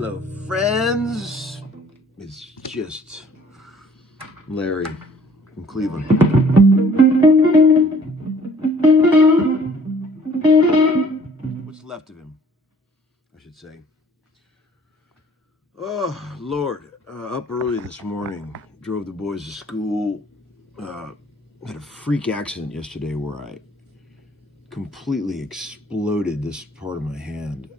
Hello, friends. It's just Larry from Cleveland. What's left of him, I should say. Oh, Lord. Up early this morning, drove the boys to school. Had a freak accident yesterday where I completely exploded this part of my hand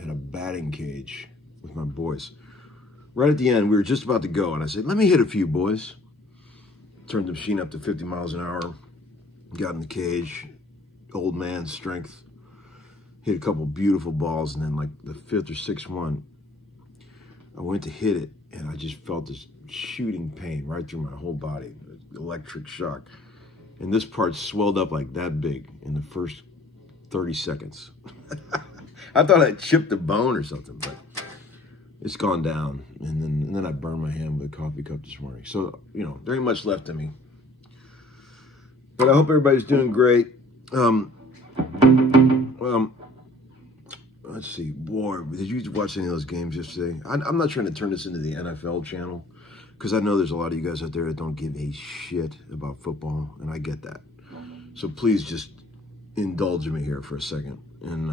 at a batting cage with my boys. Right at the end, we were just about to go, and I said, let me hit a few, boys. Turned the machine up to 50 miles an hour, got in the cage, old man strength, hit a couple beautiful balls, and then like the fifth or sixth one, I went to hit it, and I just felt this shooting pain right through my whole body, electric shock. And this part swelled up like that big in the first 30 seconds. I thought I chipped a bone or something, but it's gone down. And then I burned my hand with a coffee cup this morning. So, you know, there ain't much left of me. But I hope everybody's doing great. Let's see. Boy, did you watch any of those games yesterday? I'm not trying to turn this into the NFL channel, because I know there's a lot of you guys out there that don't give a shit about football, and I get that. So please just indulge me here for a second. And,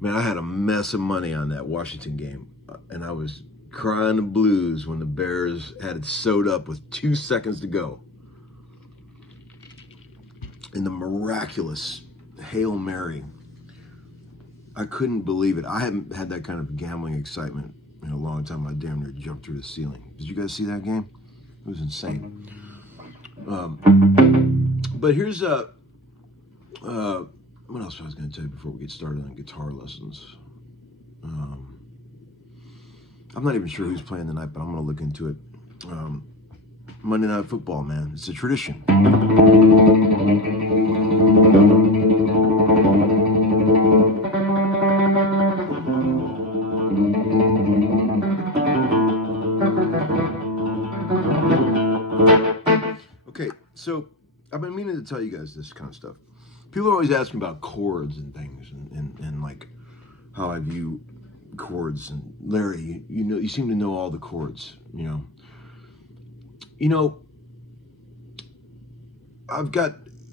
man, I had a mess of money on that Washington game, and I was crying the blues when the Bears had it sewed up with 2 seconds to go. In the miraculous Hail Mary, I couldn't believe it. I haven't had that kind of gambling excitement in a long time. I damn near jumped through the ceiling. Did you guys see that game? It was insane. But here's what else I was going to tell you before we get started on guitar lessons. I'm not even sure who's playing tonight, but I'm going to look into it. Monday Night Football, man. It's a tradition. Okay, so I've been meaning to tell you guys this kind of stuff. People are always asking about chords and things, and like how I view chords. And Larry, you seem to know all the chords.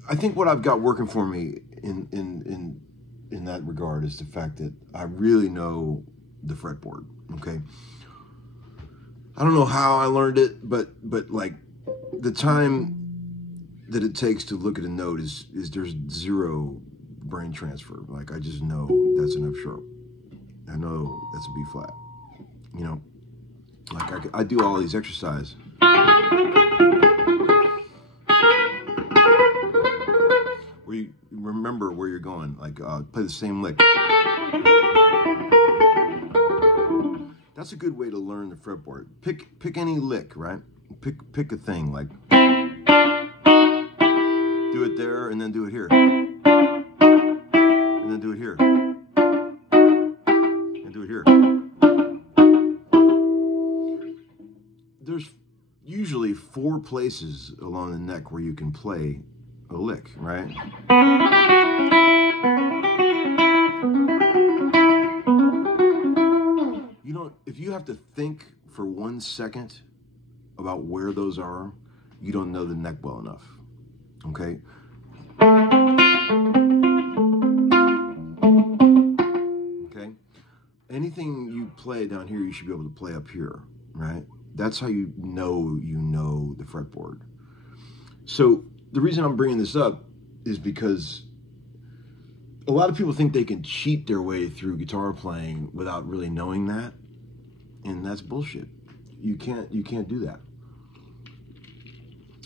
I think what I've got working for me in that regard is the fact that I really know the fretboard. Okay, I don't know how I learned it, but like the time that it takes to look at a note is there's zero brain transfer. Like, I just know that's an F sharp. I know that's a B flat. Like I do all these exercises. Where you remember where you're going. Like, play the same lick. That's a good way to learn the fretboard. Pick any lick, right? Pick a thing, like do it there, and then do it here, and then do it here, and do it here. There's usually 4 places along the neck where you can play a lick, right? If you have to think for 1 second about where those are, you don't know the neck well enough. Okay? Okay? Anything you play down here, you should be able to play up here, right? That's how you know the fretboard. So the reason I'm bringing this up is because a lot of people think they can cheat their way through guitar playing without really knowing that, and that's bullshit. You can't do that.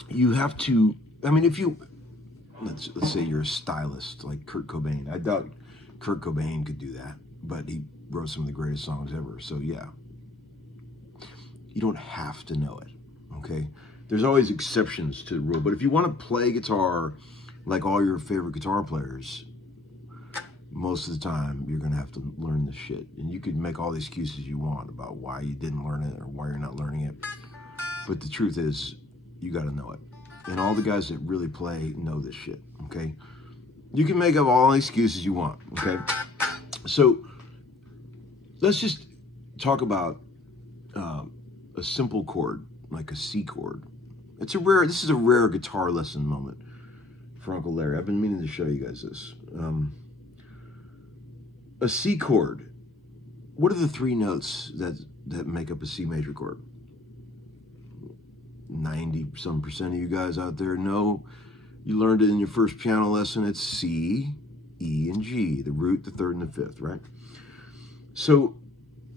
You have to. I mean, if you let's say you're a stylist like Kurt Cobain. I doubt Kurt Cobain could do that, but he wrote some of the greatest songs ever. So yeah, you don't have to know it. Okay, there's always exceptions to the rule. But if you want to play guitar like all your favorite guitar players, most of the time you're gonna have to learn this shit. And you could make all the excuses you want about why you didn't learn it or why you're not learning it, but the truth is, you got to know it. And all the guys that really play know this shit, okay? You can make up all the excuses you want, okay? So let's just talk about a simple chord, like a C chord. This is a rare guitar lesson moment for Uncle Larry. I've been meaning to show you guys this. A C chord. What are the three notes that make up a C major chord? 90% of you guys out there know. You learned it in your first piano lesson. It's C, E, and G, the root, the third, and the fifth, right? So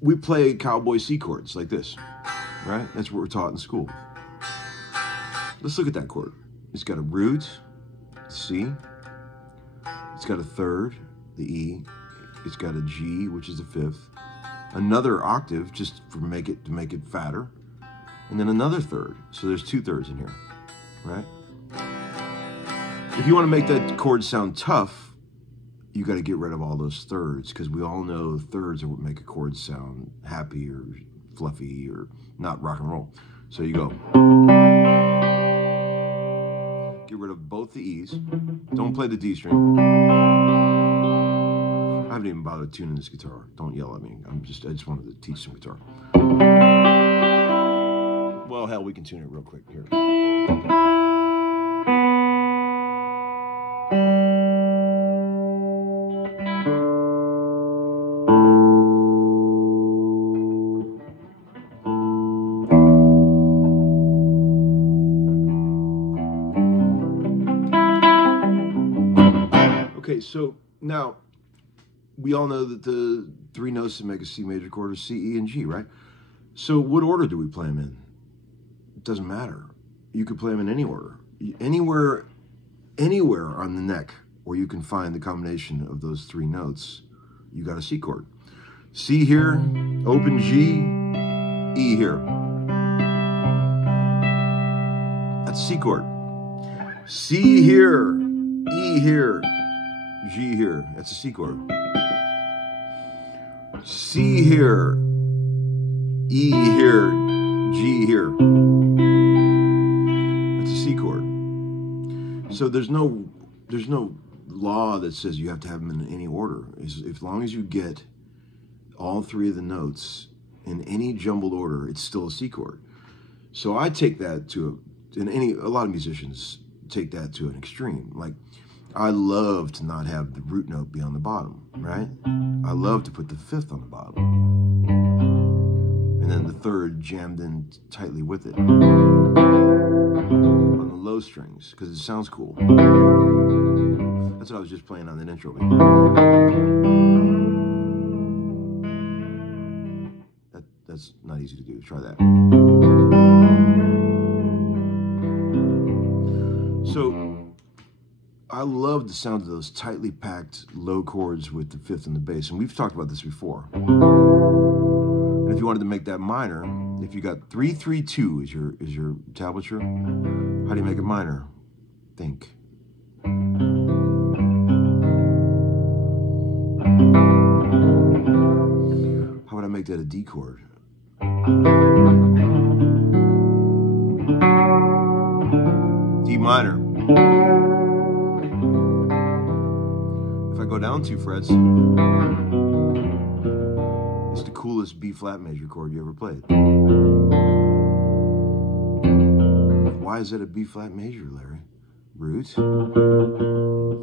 we play cowboy C chords like this, right? That's what we're taught in school. Let's look at that chord. It's got a root, C. It's got a third, the E. It's got a G, which is the fifth. Another octave, just to make it fatter. And then another third. So there's two thirds in here, right? If you want to make that chord sound tough, you got to get rid of all those thirds, because we all know thirds are what make a chord sound happy or fluffy or not rock and roll. So you go. Get rid of both the E's. Don't play the D string. I haven't even bothered tuning this guitar. Don't yell at me. I just wanted to teach some guitar. Well, hell, we can tune it real quick here. Okay, so now we all know that the three notes that make a C major chord are C, E, and G, right? So what order do we play them in? It doesn't matter. You could play them in any order. Anywhere on the neck where you can find the combination of those three notes, you got a C chord. C here, open G, E here. That's a C chord. C here, E here, G here. That's a C chord. C here, E here, G here. That's a C chord. So there's no law that says you have to have them in any order. As long as you get all three of the notes in any jumbled order, it's still a C chord. So I take that to a lot of musicians take that to an extreme. Like, I love to not have the root note be on the bottom, right? I love to put the fifth on the bottom. And then the third jammed in tightly with it. On the low strings, because it sounds cool. That's what I was just playing on that intro. That's not easy to do. Try that. So, I love the sound of those tightly packed low chords with the fifth and the bass, and we've talked about this before. And if you wanted to make that minor, if you got 3-3-2 is your tablature, how do you make it minor? Think. How would I make that a D chord? D minor. If I go down 2 frets, it's the coolest B flat major chord you ever played. Why is that a B flat major, Larry? Root,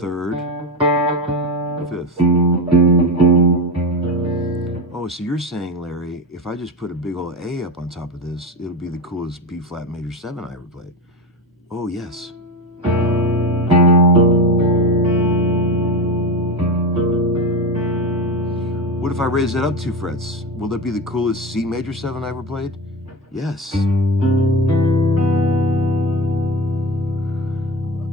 third, fifth. Oh, so you're saying, Larry, if I just put a big old A up on top of this, it'll be the coolest B flat major 7 I ever played. Oh, yes. What if I raise that up 2 frets? Will that be the coolest C major 7 I ever played? Yes.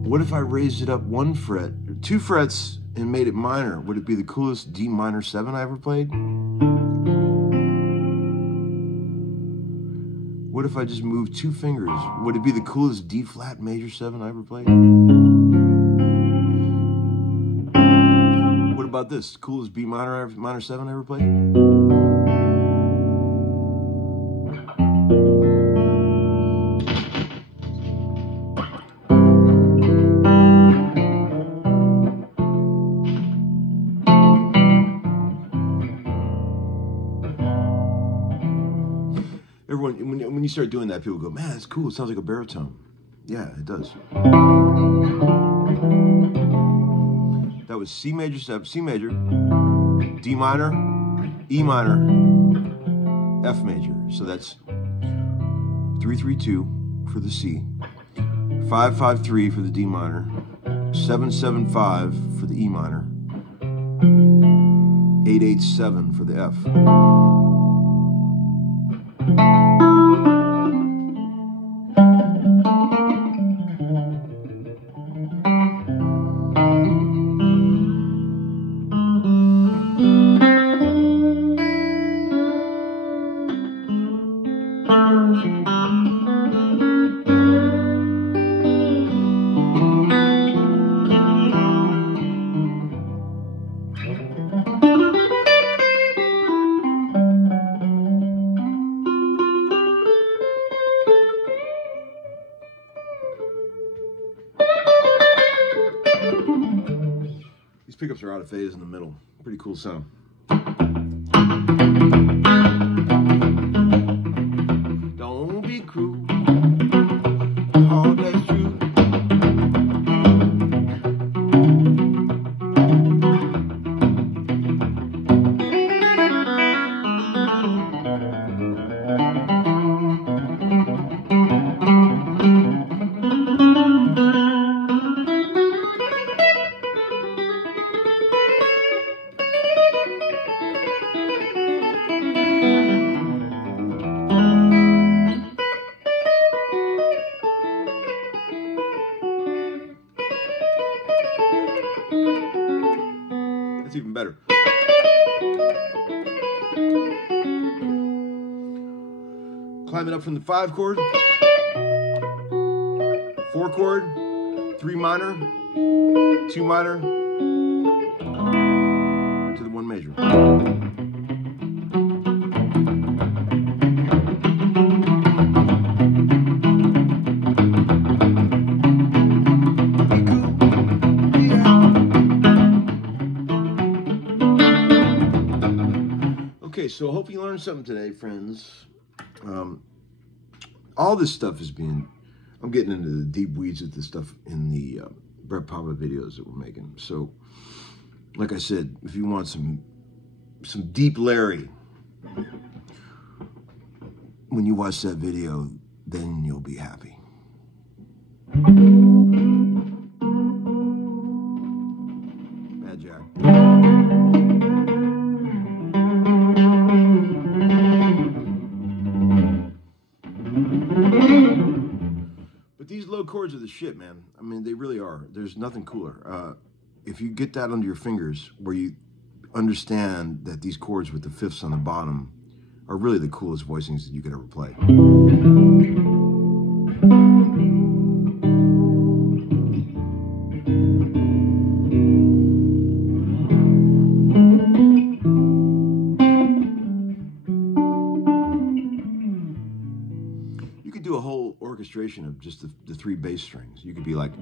What if I raised it up 1 fret, 2 frets, and made it minor? Would it be the coolest D minor 7 I ever played? What if I just moved 2 fingers? Would it be the coolest D flat major 7 I ever played? What about this? Coolest B minor 7 I ever played? start doing that, people go, man, that's cool. It sounds like a baritone. Yeah, it does. That was C major 7, C major, D minor, E minor, F major. So that's 3-3-2 for the C, 5-5-3 for the D minor, 7-7-5 for the E minor, 8-8-7 for the F. These pickups are out of phase in the middle. Pretty cool sound. Don't be cruel. Oh, that's true. That's even better. Climbing up from the 5 chord, 4 chord, 3 minor, 2 minor, to the 1 major. Okay, so I hope you learned something today, friends. All this stuff is being, I'm getting into the deep weeds with this stuff in the Brett Papa videos that we're making. So, like I said, if you want some deep Larry, when you watch that video, then you'll be happy. Bad Jack. But these low chords are the shit, man. I mean, they really are. There's nothing cooler. If you get that under your fingers, where you understand that these chords with the fifths on the bottom are really the coolest voicings that you could ever play. You could do a whole orchestration of just the 3 bass strings. You could be like...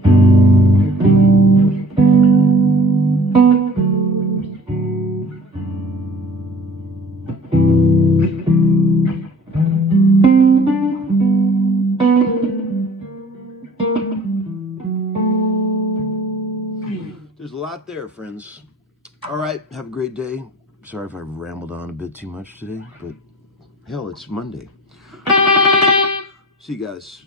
There's a lot there, friends. All right, have a great day. Sorry if I rambled on a bit too much today, but hell, it's Monday. See you guys.